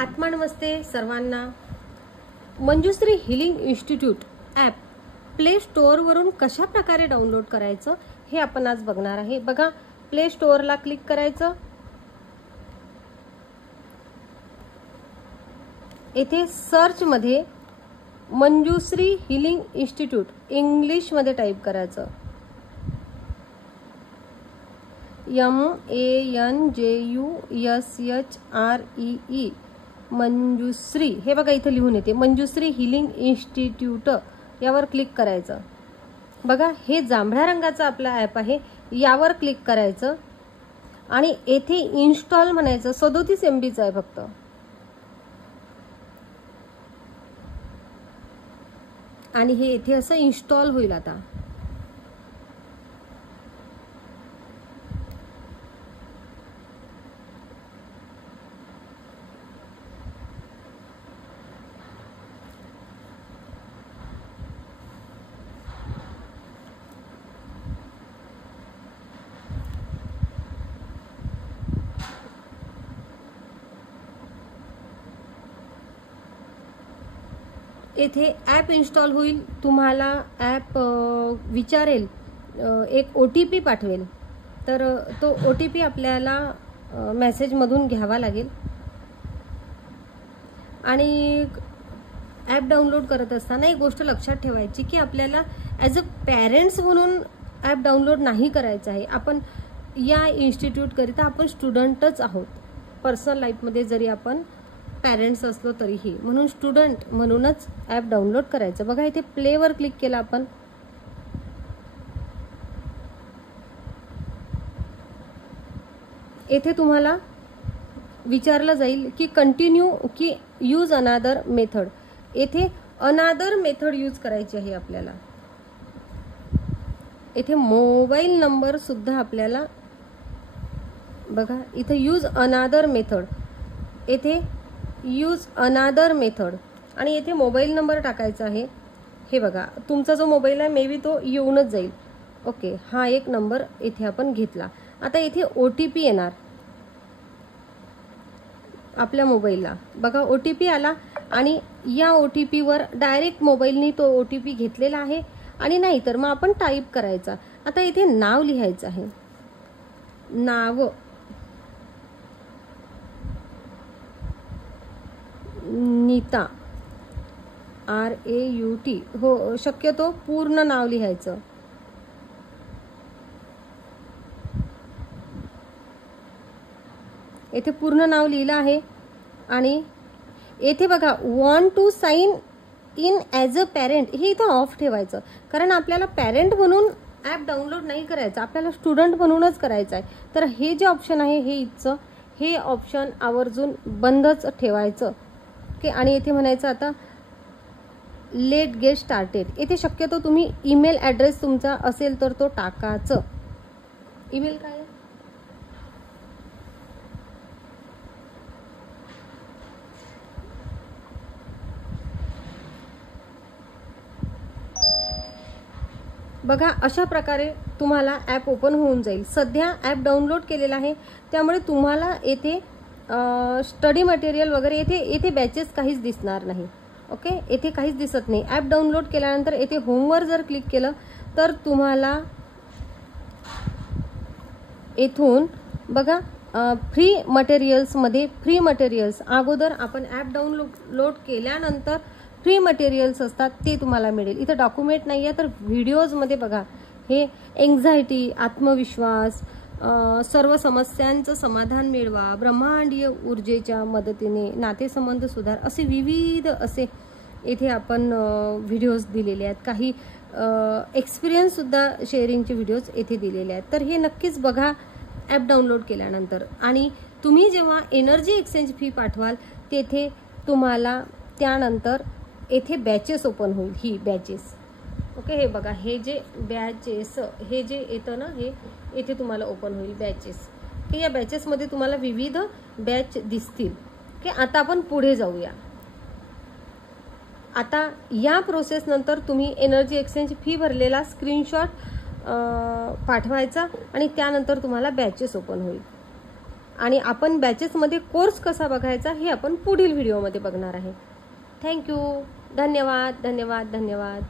आत्मा नमस्ते सर्वांना. Manjushree healing institute app play स्टोअरवरून कशा प्रकारे डाउनलोड करायचं हे आपण आज बघणार आहे. बघा, प्ले स्टोअरला क्लिक करायचं. येथे सर्च मध्ये मंजुश्री हिलिंग इन्स्टिट्यूट इंग्लिश मध्ये टाइप करायचं. MANJUSHREE मंजुश्री. हे बघा इथे लिहून येते मंजुश्री हिलिंग इन्स्टिट्यूट. यावर क्लिक करायचं. बघा, हे जांभळ्या रंगाचा आपला ॲप आहे. यावर क्लिक करायचं आणि येथे इन्स्टॉल म्हणायचं. 37 MBचं आहे फक्त. आणि हे येथे असं इन्स्टॉल होईल. आता येथे ॲप इन्स्टॉल होईल. तुम्हाला ॲप विचारेल, एक OTP पाठवेल. तर तो OTP आपल्याला मेसेजमधून घ्यावा लागेल. आणि ॲप डाउनलोड करत असताना एक गोष्ट लक्षात ठेवायची की आपल्याला ॲज अ पॅरेंट्स म्हणून ॲप डाउनलोड नाही करायचं आहे. आपण या इन्स्टिट्यूटकरिता आपण स्टुडंटच आहोत. पर्सनल लाईफमध्ये जरी आपण पॅरेंट्स असलो तरीही, म्हणून स्टुडंट म्हणूनच ॲप डाउनलोड करायचं. बघा, इथे प्लेवर क्लिक केलं आपण. येथे तुम्हाला विचारलं जाईल की कंटिन्यू की यूज अनादर मेथड. येथे अनादर मेथड यूज करायची आहे आपल्याला. येथे मोबाईल नंबर सुद्धा आपल्याला, बघा इथे यूज अनादर मेथड, येथे यूज अनादर मेथड आणि येथे मोबाईल नंबर टाकायचा आहे. हे बघा, तुमचा जो मोबाईल आहे मे बी तो येऊनच जाईल. ओके, हा एक नंबर येथे आपण घेतला. आता येथे OTP येणार आपल्या मोबाईलला. बघा, OTP आला आणि या OTP वर डायरेक्ट मोबाईलनी तो OTP घेतलेला आहे. आणि नाही तर मग आपण टाईप करायचा. आता इथे नाव लिहायचं आहे. नाव नीता RAUT. हो, शक्यतो पूर्ण नाव लिहायचं. येथे पूर्ण नाव लिहिलं आहे. आणि येथे बघा, want to sign in as a parent हे इथं ऑफ ठेवायचं. कारण आपल्याला पॅरेंट म्हणून ॲप डाउनलोड नाही करायचं, आपल्याला स्टुडंट म्हणूनच करायचं आहे. तर हे जे ऑप्शन आहे हे इथचं, हे ऑप्शन आवर्जून बंदच ठेवायचं. ओके, आणि येथे म्हणायचं आता लेट गेट स्टार्टेड. येथे शक्यतो तुम्ही ईमेल ॲड्रेस तुमचा असेल तर तो टाकायचं. ईमेल काय आहे? बघा, अशा प्रकारे तुम्हाला ॲप ओपन होऊन जाईल. सध्या ॲप डाउनलोड केलेला आहे, त्यामुळे तुम्हाला येथे स्टडी मटेरियल वगैरे येथे बॅचेस काहीच दिसणार नाही. ओके, येथे काहीच दिसत नाही. ॲप डाउनलोड केल्यानंतर येथे होमवर जर क्लिक केलं तर तुम्हाला येथून बघा फ्री मटेरियल्समध्ये फ्री मटेरियल्स अगोदर आपण ॲप डाउनलोड केल्यानंतर फ्री मटेरियल्स असतात ते तुम्हाला मिळेल. इथं डॉक्युमेंट नाही आहे तर व्हिडिओजमध्ये बघा, हे एन्झायटी, आत्मविश्वास, सर्व समस्यांचं समाधान मिळवा, ब्रह्मांडीय ऊर्जेच्या मदतीने नातेसंबंध सुधार, असे विविध असे येथे आपण व्हिडिओज दिलेले आहेत. काही एक्सपिरियन्स सुद्धा शेअरिंगचे व्हिडिओज येथे दिलेले आहेत. तर हे नक्कीच बघा ॲप डाउनलोड केल्यानंतर. आणि तुम्ही जेव्हा एनर्जी एक्सचेंज फी पाठवाल तेथे तुम्हाला त्यानंतर येथे बॅचेस ओपन होईल. ही बॅचेस. ओके, हे बघा, हे जे बॅचेस हे जे येतं ना, हे येथे तुम्हाला ओपन होईल बॅचेस. की या बॅचेसमध्ये तुम्हाला विविध बॅच दिसतील. की आता आपण पुढे जाऊया. आता या प्रोसेस नंतर तुम्ही एनर्जी एक्सचेंज फी भरलेला स्क्रीनशॉट पाठवायचा आणि त्यानंतर तुम्हाला बॅचेस ओपन होईल. आणि आपण बॅचेसमध्ये कोर्स कसा बघायचा हे आपण पुढील व्हिडिओमध्ये बघणार आहे. थँक्यू. धन्यवाद धन्यवाद धन्यवाद.